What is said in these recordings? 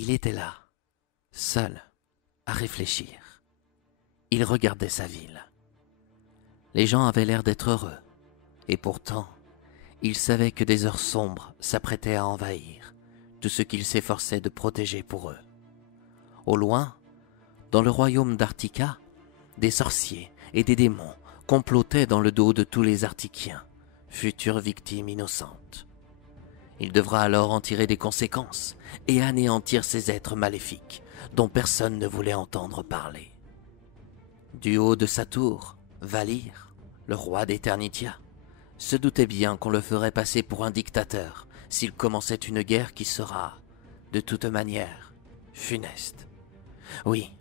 Il était là, seul, à réfléchir. Il regardait sa ville. Les gens avaient l'air d'être heureux, et pourtant, il savait que des heures sombres s'apprêtaient à envahir tout ce qu'il s'efforçait de protéger pour eux. Au loin, dans le royaume d'Artica, des sorciers et des démons complotaient dans le dos de tous les Artikiens, futures victimes innocentes. Il devra alors en tirer des conséquences et anéantir ces êtres maléfiques dont personne ne voulait entendre parler. Du haut de sa tour, Valir, le roi d'Eternitia, se doutait bien qu'on le ferait passer pour un dictateur s'il commençait une guerre qui sera, de toute manière, funeste. Oui,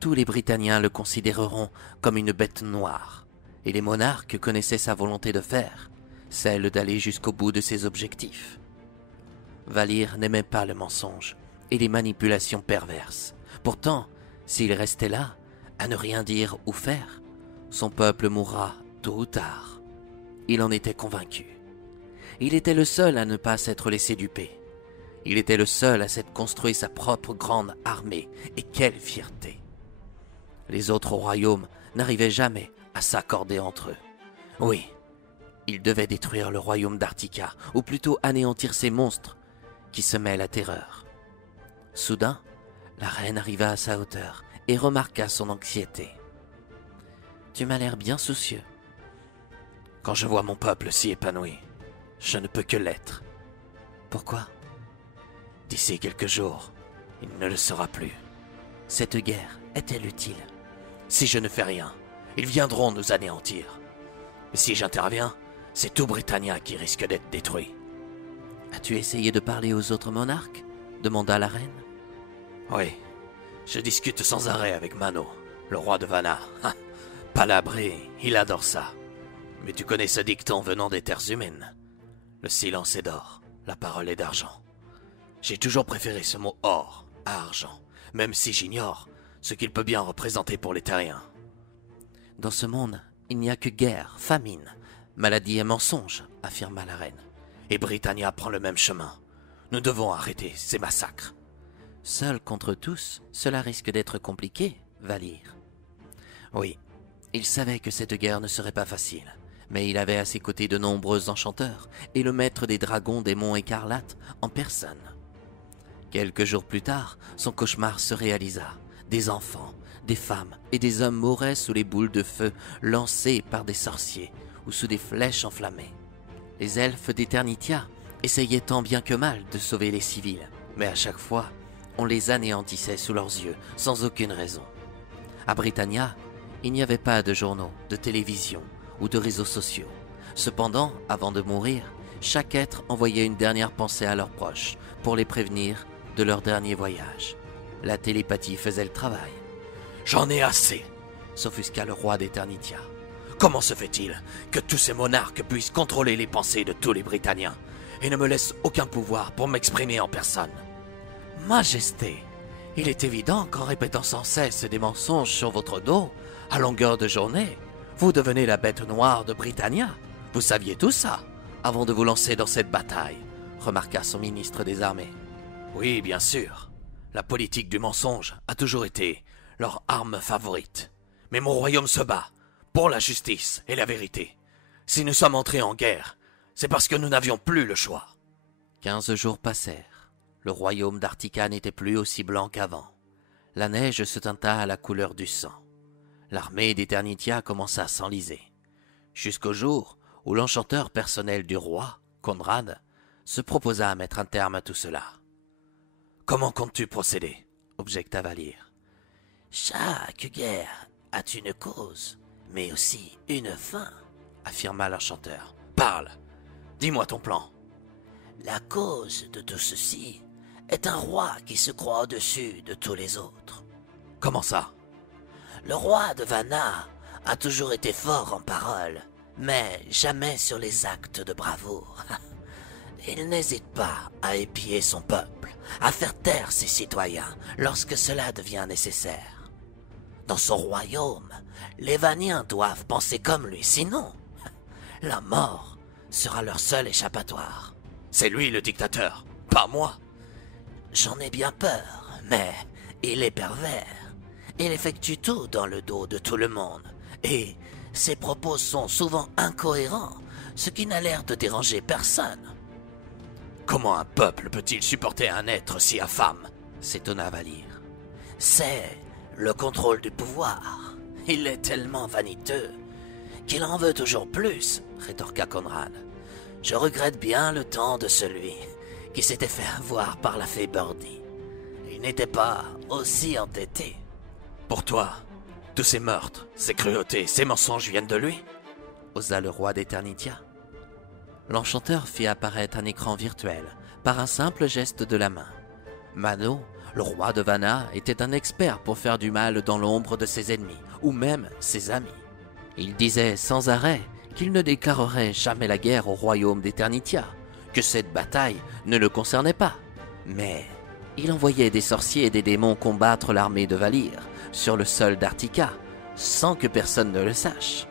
tous les Britanniens le considéreront comme une bête noire, et les monarques connaissaient sa volonté de fer, celle d'aller jusqu'au bout de ses objectifs. Valir n'aimait pas le mensonge et les manipulations perverses. Pourtant, s'il restait là, à ne rien dire ou faire, son peuple mourra tôt ou tard. Il en était convaincu. Il était le seul à ne pas s'être laissé duper. Il était le seul à s'être construit sa propre grande armée, et quelle fierté! Les autres royaumes n'arrivaient jamais à s'accorder entre eux. Oui, il devait détruire le royaume d'Artica, ou plutôt anéantir ces monstres qui semaient la terreur. Soudain, la reine arriva à sa hauteur et remarqua son anxiété. « Tu m'as l'air bien soucieux. » « Quand je vois mon peuple si épanoui, je ne peux que l'être. »« Pourquoi ?»« D'ici quelques jours, il ne le sera plus. Cette guerre est-elle utile ? Si je ne fais rien, ils viendront nous anéantir. Mais si j'interviens, c'est tout Britannia qui risque d'être détruit. » « As-tu essayé de parler aux autres monarques ? Demanda la reine. « Oui, je discute sans arrêt avec Mano, le roi de Vanna. Palabrer, il adore ça. Mais tu connais ce dicton venant des terres humaines. Le silence est d'or, la parole est d'argent. J'ai toujours préféré ce mot or à argent, même si j'ignore ce qu'il peut bien représenter pour les terriens. Dans ce monde, il n'y a que guerre, famine, maladie et mensonge, affirma la reine. Et Britannia prend le même chemin. Nous devons arrêter ces massacres. Seul contre tous, cela risque d'être compliqué, Valir. Oui, il savait que cette guerre ne serait pas facile, mais il avait à ses côtés de nombreux enchanteurs et le maître des dragons des monts écarlates en personne. Quelques jours plus tard, son cauchemar se réalisa. Des enfants, des femmes et des hommes mouraient sous les boules de feu lancées par des sorciers ou sous des flèches enflammées. Les elfes d'Eternitia essayaient tant bien que mal de sauver les civils, mais à chaque fois, on les anéantissait sous leurs yeux, sans aucune raison. À Britannia, il n'y avait pas de journaux, de télévision ou de réseaux sociaux. Cependant, avant de mourir, chaque être envoyait une dernière pensée à leurs proches pour les prévenir de leur dernier voyage. La télépathie faisait le travail. « J'en ai assez !» s'offusqua le roi d'Eternitia. Comment se fait-il que tous ces monarques puissent contrôler les pensées de tous les Britanniens et ne me laissent aucun pouvoir pour m'exprimer en personne ? Majesté, il est évident qu'en répétant sans cesse des mensonges sur votre dos, à longueur de journée, vous devenez la bête noire de Britannia. Vous saviez tout ça avant de vous lancer dans cette bataille, remarqua son ministre des armées. Oui, bien sûr. La politique du mensonge a toujours été leur arme favorite. Mais mon royaume se bat pour la justice et la vérité. Si nous sommes entrés en guerre, c'est parce que nous n'avions plus le choix. 15 jours passèrent. Le royaume d'Artica n'était plus aussi blanc qu'avant. La neige se tinta à la couleur du sang. L'armée d'Eternitia commença à s'enliser. Jusqu'au jour où l'enchanteur personnel du roi, Conrad, se proposa à mettre un terme à tout cela. « Comment comptes-tu procéder ?» objecta Valir. « Chaque guerre a une cause, mais aussi une fin, » affirma l'enchanteur. « Parle, dis-moi ton plan. » La cause de tout ceci est un roi qui se croit au-dessus de tous les autres. Comment ça? Le roi de Vanna a toujours été fort en parole, mais jamais sur les actes de bravoure. Il n'hésite pas à épier son peuple, à faire taire ses citoyens lorsque cela devient nécessaire. Dans son royaume, les Vanniens doivent penser comme lui, sinon la mort sera leur seul échappatoire. C'est lui le dictateur, pas moi. J'en ai bien peur, mais il est pervers. Il effectue tout dans le dos de tout le monde. Et ses propos sont souvent incohérents, ce qui n'a l'air de déranger personne. Comment un peuple peut-il supporter un être si infâme? S'étonna Valir. C'est le contrôle du pouvoir. Il est tellement vaniteux qu'il en veut toujours plus, rétorqua Conrad. Je regrette bien le temps de celui qui s'était fait avoir par la fée Birdie. Il n'était pas aussi entêté. Pour toi, tous ces meurtres, ces cruautés, ces mensonges viennent de lui? Osa le roi d'Eternitia. L'enchanteur fit apparaître un écran virtuel par un simple geste de la main. Mano, le roi de Vanna, était un expert pour faire du mal dans l'ombre de ses ennemis, ou même ses amis. Il disait sans arrêt qu'il ne déclarerait jamais la guerre au royaume d'Eternitia, que cette bataille ne le concernait pas. Mais il envoyait des sorciers et des démons combattre l'armée de Valir sur le sol d'Artika, sans que personne ne le sache.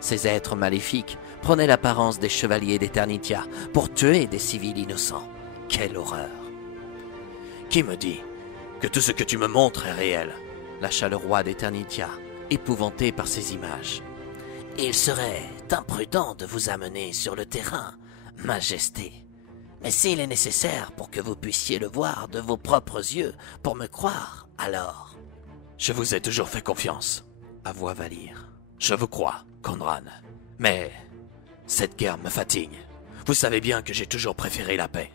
Ces êtres maléfiques prenaient l'apparence des chevaliers d'Eternitia pour tuer des civils innocents. Quelle horreur! Qui me dit que tout ce que tu me montres est réel? Lâcha le roi d'Eternitia, épouvanté par ces images. Il serait imprudent de vous amener sur le terrain, Majesté. Mais s'il est nécessaire pour que vous puissiez le voir de vos propres yeux pour me croire, alors... Je vous ai toujours fait confiance, avoua Valir. Je vous crois, Conrad. Mais cette guerre me fatigue. Vous savez bien que j'ai toujours préféré la paix.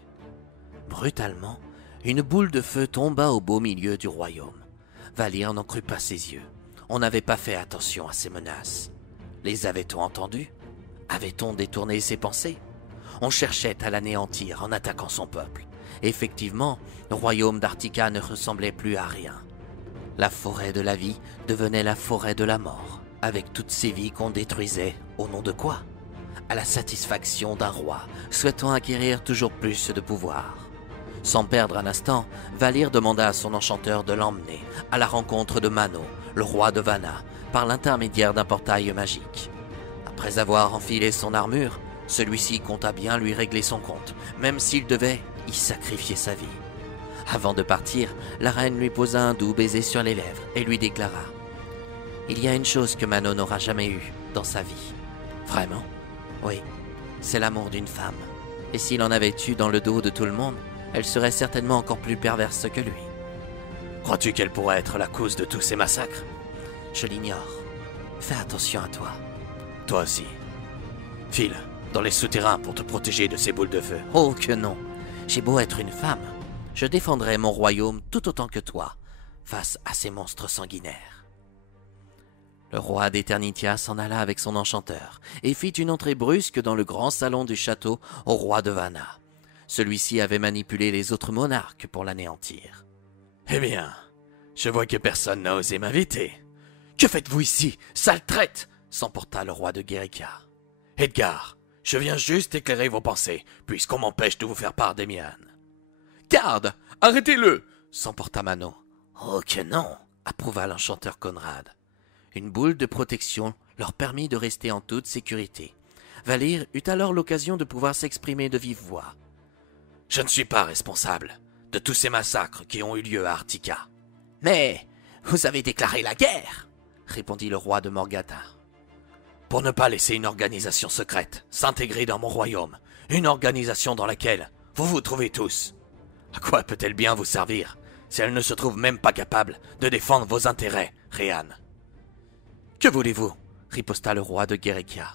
Brutalement, une boule de feu tomba au beau milieu du royaume. Valir n'en crut pas ses yeux. On n'avait pas fait attention à ces menaces. Les avait-on entendues? Avait-on détourné ses pensées? On cherchait à l'anéantir en attaquant son peuple. Effectivement, le royaume d'Artika ne ressemblait plus à rien. La forêt de la vie devenait la forêt de la mort, avec toutes ces vies qu'on détruisait, au nom de quoi? À la satisfaction d'un roi, souhaitant acquérir toujours plus de pouvoir. Sans perdre un instant, Valir demanda à son enchanteur de l'emmener à la rencontre de Mano, le roi de Vanna, par l'intermédiaire d'un portail magique. Après avoir enfilé son armure, celui-ci compta bien lui régler son compte, même s'il devait y sacrifier sa vie. Avant de partir, la reine lui posa un doux baiser sur les lèvres et lui déclara « Il y a une chose que Mano n'aura jamais eue dans sa vie. » « Vraiment? Oui, c'est l'amour d'une femme. Et s'il en avait eu dans le dos de tout le monde, elle serait certainement encore plus perverse que lui. Crois-tu qu'elle pourrait être la cause de tous ces massacres? Je l'ignore. Fais attention à toi. Toi aussi. File dans les souterrains pour te protéger de ces boules de feu. Oh que non. J'ai beau être une femme, je défendrai mon royaume tout autant que toi face à ces monstres sanguinaires. Le roi d'Eternitia s'en alla avec son enchanteur et fit une entrée brusque dans le grand salon du château au roi de Vanna. Celui-ci avait manipulé les autres monarques pour l'anéantir. « Eh bien, je vois que personne n'a osé m'inviter. Que faites-vous ici, sale traite ?» s'emporta le roi de Guerrica. « Edgar, je viens juste éclairer vos pensées, puisqu'on m'empêche de vous faire part des miennes. »« Garde, arrêtez-le !» s'emporta Mano. « Oh que non !» approuva l'enchanteur Conrad. Une boule de protection leur permit de rester en toute sécurité. Valir eut alors l'occasion de pouvoir s'exprimer de vive voix. « Je ne suis pas responsable de tous ces massacres qui ont eu lieu à Artika. »« Mais vous avez déclaré la guerre !» répondit le roi de Morgata. « Pour ne pas laisser une organisation secrète s'intégrer dans mon royaume, une organisation dans laquelle vous vous trouvez tous. À quoi peut-elle bien vous servir si elle ne se trouve même pas capable de défendre vos intérêts, Rhéan ? » « Que voulez-vous » riposta le roi de Guerrica.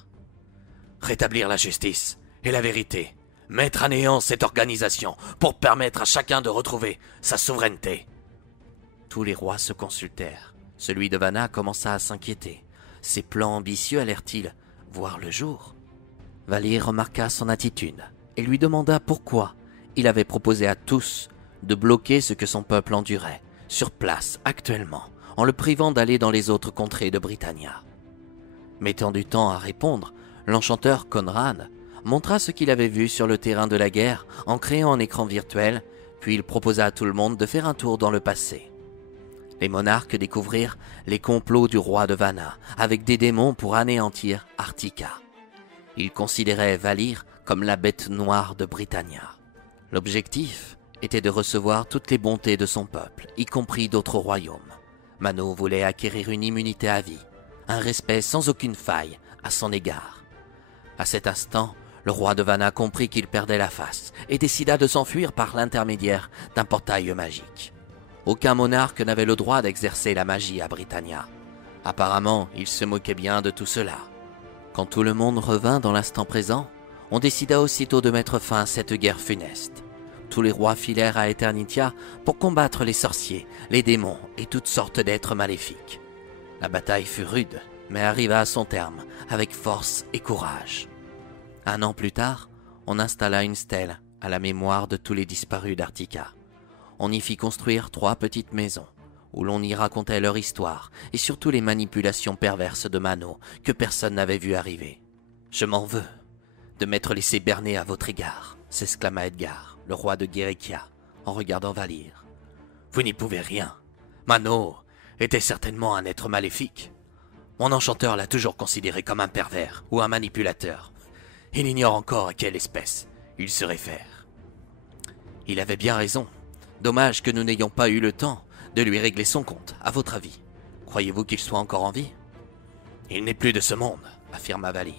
« Rétablir la justice et la vérité, mettre à néant cette organisation pour permettre à chacun de retrouver sa souveraineté. » Tous les rois se consultèrent. Celui de Vanna commença à s'inquiéter. Ses plans ambitieux allèrent-ils voir le jour? Valir remarqua son attitude et lui demanda pourquoi il avait proposé à tous de bloquer ce que son peuple endurait, sur place, actuellement, en le privant d'aller dans les autres contrées de Britannia. Mettant du temps à répondre, l'enchanteur Conrad montra ce qu'il avait vu sur le terrain de la guerre en créant un écran virtuel, puis il proposa à tout le monde de faire un tour dans le passé. Les monarques découvrirent les complots du roi de Vanna, avec des démons pour anéantir Artika. Ils considéraient Valir comme la bête noire de Britannia. L'objectif était de recevoir toutes les bontés de son peuple, y compris d'autres royaumes. Mano voulait acquérir une immunité à vie, un respect sans aucune faille à son égard. À cet instant, le roi de Vanna comprit qu'il perdait la face et décida de s'enfuir par l'intermédiaire d'un portail magique. Aucun monarque n'avait le droit d'exercer la magie à Britannia. Apparemment, il se moquait bien de tout cela. Quand tout le monde revint dans l'instant présent, on décida aussitôt de mettre fin à cette guerre funeste. Tous les rois filèrent à Eternitia pour combattre les sorciers, les démons et toutes sortes d'êtres maléfiques. La bataille fut rude, mais arriva à son terme avec force et courage. 1 an plus tard, on installa une stèle à la mémoire de tous les disparus d'Artica. On y fit construire 3 petites maisons, où l'on y racontait leur histoire et surtout les manipulations perverses de Mano que personne n'avait vu arriver. « Je m'en veux de m'être laissé berner à votre égard », s'exclama Edgar, le roi de Guéricia, en regardant Valir. « Vous n'y pouvez rien. Mano était certainement un être maléfique. Mon enchanteur l'a toujours considéré comme un pervers ou un manipulateur. Il ignore encore à quelle espèce il se réfère. Il avait bien raison. Dommage que nous n'ayons pas eu le temps de lui régler son compte, à votre avis. Croyez-vous qu'il soit encore en vie ? Il n'est plus de ce monde, affirma Valir.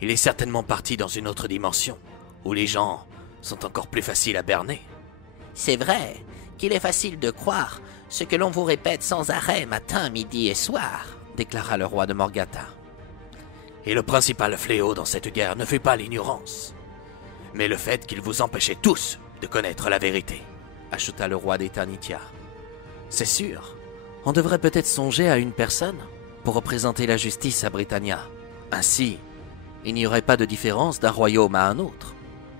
Il est certainement parti dans une autre dimension, où les gens sont encore plus faciles à berner. C'est vrai qu'il est facile de croire ce que l'on vous répète sans arrêt matin, midi et soir, déclara le roi de Morgata. Et le principal fléau dans cette guerre ne fut pas l'ignorance, mais le fait qu'il vous empêchait tous de connaître la vérité, ajouta le roi d'Eternitia. C'est sûr, on devrait peut-être songer à une personne pour représenter la justice à Britannia. Ainsi, il n'y aurait pas de différence d'un royaume à un autre,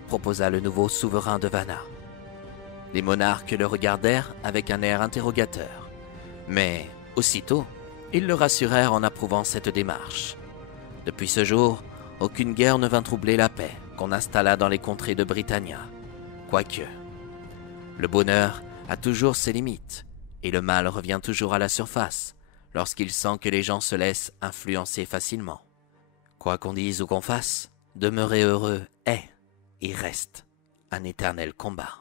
proposa le nouveau souverain de Vanna. Les monarques le regardèrent avec un air interrogateur, mais aussitôt, ils le rassurèrent en approuvant cette démarche. Depuis ce jour, aucune guerre ne vint troubler la paix qu'on installa dans les contrées de Britannia. Quoique, le bonheur a toujours ses limites, et le mal revient toujours à la surface lorsqu'il sent que les gens se laissent influencer facilement. Quoi qu'on dise ou qu'on fasse, demeurer heureux est et reste un éternel combat.